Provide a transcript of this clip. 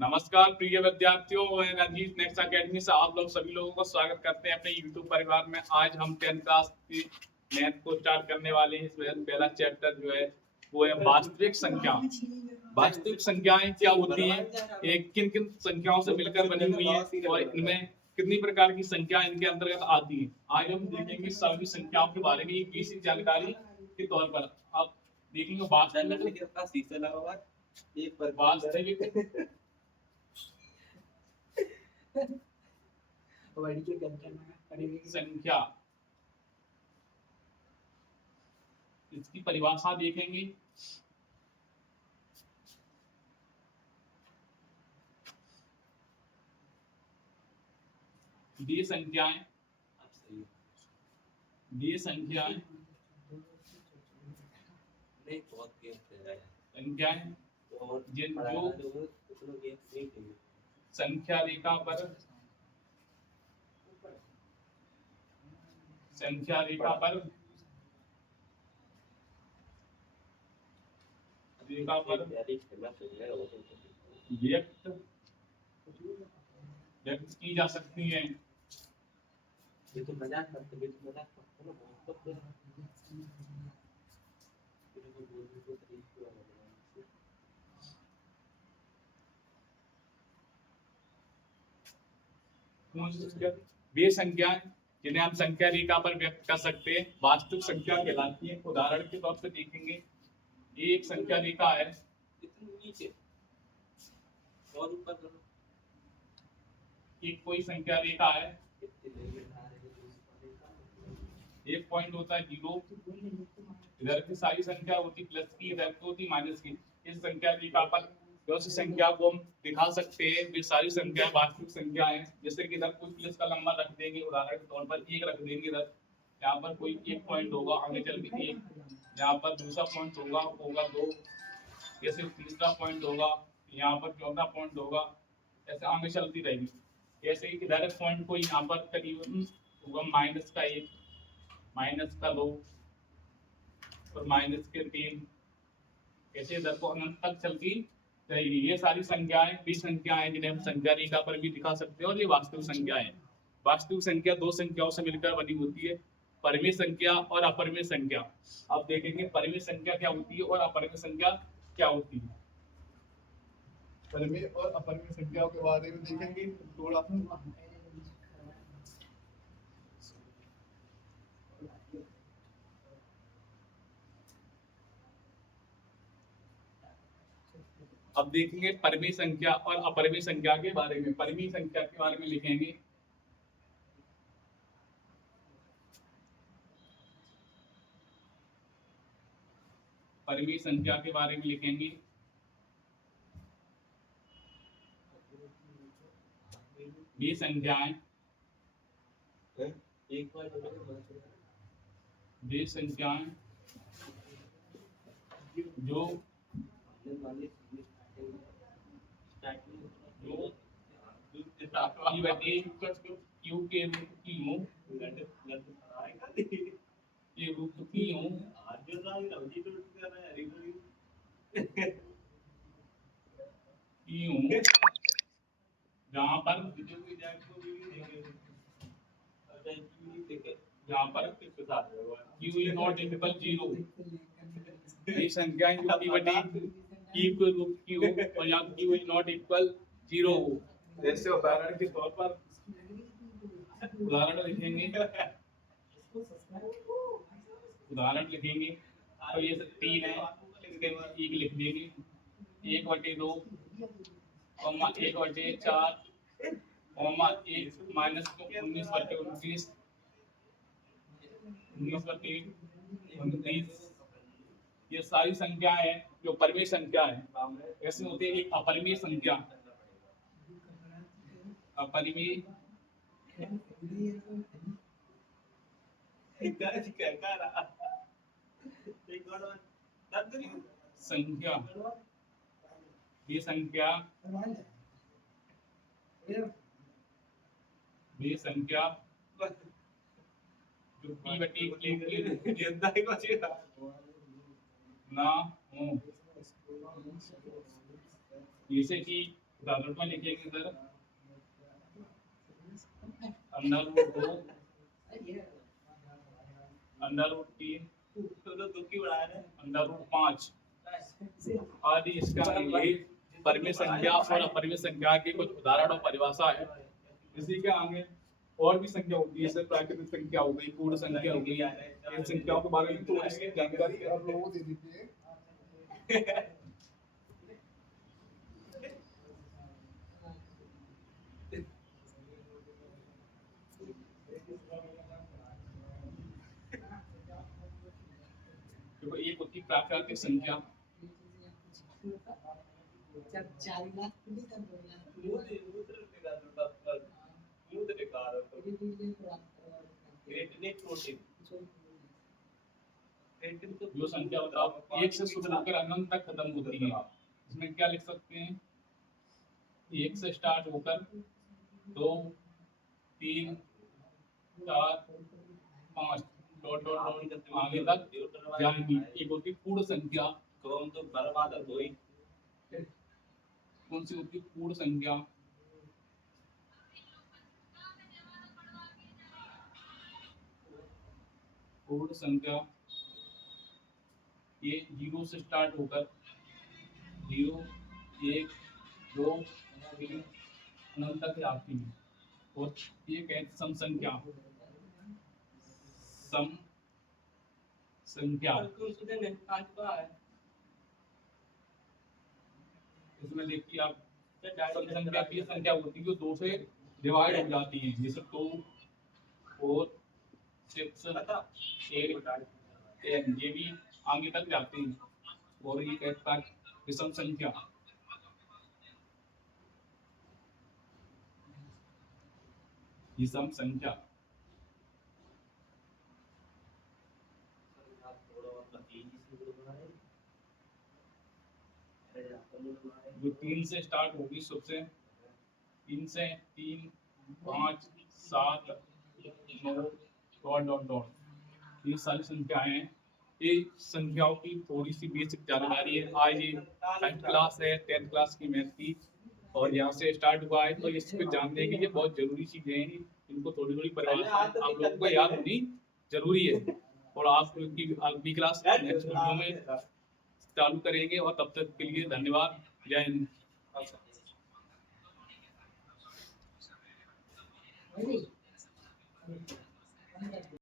नमस्कार प्रिय विद्यार्थियों, मैं रंजीत नेक्स्ट अकेडमी से आप लोग सभी लोगों को स्वागत करते हैं अपने यूट्यूब परिवार में। आज हम 10th क्लास की मैथ को स्टार्ट करने वाले हैं। इसमें पहला चैप्टर जो है वो है वास्तविक संख्या। वास्तविक संख्याएं क्या होती हैं, एक किन किन संख्याओं से मिलकर बनी हुई है और इनमें कितनी प्रकार की संख्या इनके अंतर्गत आती है। आज हम देखेंगे सभी संख्याओं के बारे में एक बेसिक जानकारी के तौर पर। आप देखेंगे वास्तविक संख्या, इसकी परिभाषा देखेंगे। ये संख्याएं संख्याएं जो संख्या रेखा पर व्यक्त की जा सकती हैं। ये तो मजाक करते वे संख्या जिन्हें हम संख्या रेखा पर व्यक्त कर सकते हैं वास्तविक संख्या कहलाती है। उदाहरण के तौर पर देखेंगे, ये एक संख्या रेखा है, नीचे और ऊपर करो। एक कोई संख्या रेखा है, एक पॉइंट होता है 0, इधर की सारी संख्या होती प्लस की, इधर की होती माइनस की। इस संख्या रेखा पर जो सी संख्या को हम दिखा सकते हैं वे सारी संख्याएं वास्तविक संख्या हैं। जैसे कि इधर कोई प्लस का नंबर रख देंगे, उदाहरण के तौर पर 1 रख देंगे। इधर यहाँ पर कोई एक पॉइंट होगा, आगे चल के 1, यहाँ पर दूसरा पॉइंट होगा 2, जैसे तीसरा पॉइंट होगा, यहाँ पर चौथा पॉइंट होगा, ऐसे आगे चलती रहेगी। ऐसे ही इधर पॉइंट को यहाँ पर करीबन होगा माइनस का 1, माइनस का 2 और माइनस के 3, ऐसे इधर को अनंत तक चलती रहेगी। ये सारी संख्याएं भी संख्याएं जिन्हें हम संख्या रेखा पर भी दिखा सकते हैं और ये वास्तविक संख्याएं। वास्तविक संख्या दो संख्याओं से मिलकर बनी होती है, परिमेय संख्या और अपरिमेय संख्या। अब देखेंगे परिमेय संख्या क्या होती है और अपरिमेय संख्या क्या होती है। परिमेय और अपरिमेय संख्याओं के बारे में देखेंगे थोड़ा। अब देखेंगे परिमेय संख्या और अपरिमेय संख्या के बारे में। परिमेय संख्या के बारे में लिखेंगे, परिमेय संख्या के बारे में लिखेंगे ये संख्याएं जो क्यू के रूप की हूँ, जहाँ पर q is not equal 0, ये संख्याएं जो की बटी q के रूप की हो और यहाँ q is not equal 0 हो। जैसे उदाहरण के तौर पर उदाहरण लिखेंगे, तो ये 3 है, इसके बाद 1 लिख देंगे, 1/2 1/4 1 माइनस 19/29 19/29। ये सारी संख्या है जो परिमेय संख्या है। ऐसे होते हैं एक अपरिमेय संख्या, अपरिमेय संख्या, ये संख्या जो p बटी ना हो, जैसे कि उदाहरण में लिखेंगे इधर under root 2 under root 3 under root 5 आदि। इसका ये परिमेय संख्या और अपरिमेय संख्या की कुछ उदाहरण और परिभाषा है। इसी के आगे और भी संख्या होती है, जैसे प्राकृतिक संख्या हो गई, पूर्ण संख्या हो गई। इन संख्याओं के बारे में थोड़ी सी जानकारी आप लोगों को दे दीजिए। देखो एक होती प्राकृतिक संख्या, जो संख्या बताओ एक से शुरू होकर अनंत तक खत्म होती है, इसमें क्या लिख सकते हैं? एक से स्टार्ट होकर 2 3 4 5 डॉट डॉट डॉट आगे तक जाएंगी। एक होती पूर्ण संख्या, तो बर्बाद हुई। कौन सी होती पूर्ण संख्या? पूर्ण संख्या ये 0 से स्टार्ट होकर 0 1 2 3 अनंत तक आती है। और ये कहते सम संख्या, सम संख्या इसमें देखिए आप सम संख्या की संख्या होती है जो 2 से डिवाइड हो जाती है, जैसे 2 4 6 8 10 ये भी आगे तक जाती है। और ये कहता है विषम संख्या, विषम संख्या जो 3 से स्टार्ट होगी, सबसे 3 से 3 5 7 9 डॉट डॉट डॉट ये सारी संख्याएं हैं। ये संख्याओं की थोड़ी सी बेसिक जानकारी है। आज ये 10th क्लास है, 10th क्लास की मैथ की, और यहाँ से स्टार्ट हुआ है, तो इसको जानने के लिए बहुत जरूरी चीजें हैं। इनको थोड़ी थोड़ी परिभाषा आप लोगों को याद होनी जरूरी है। और आपकी अगली क्लास नेक्स्ट वीडियो में चालू करेंगे, और तब तक के लिए धन्यवाद। जय हिंद।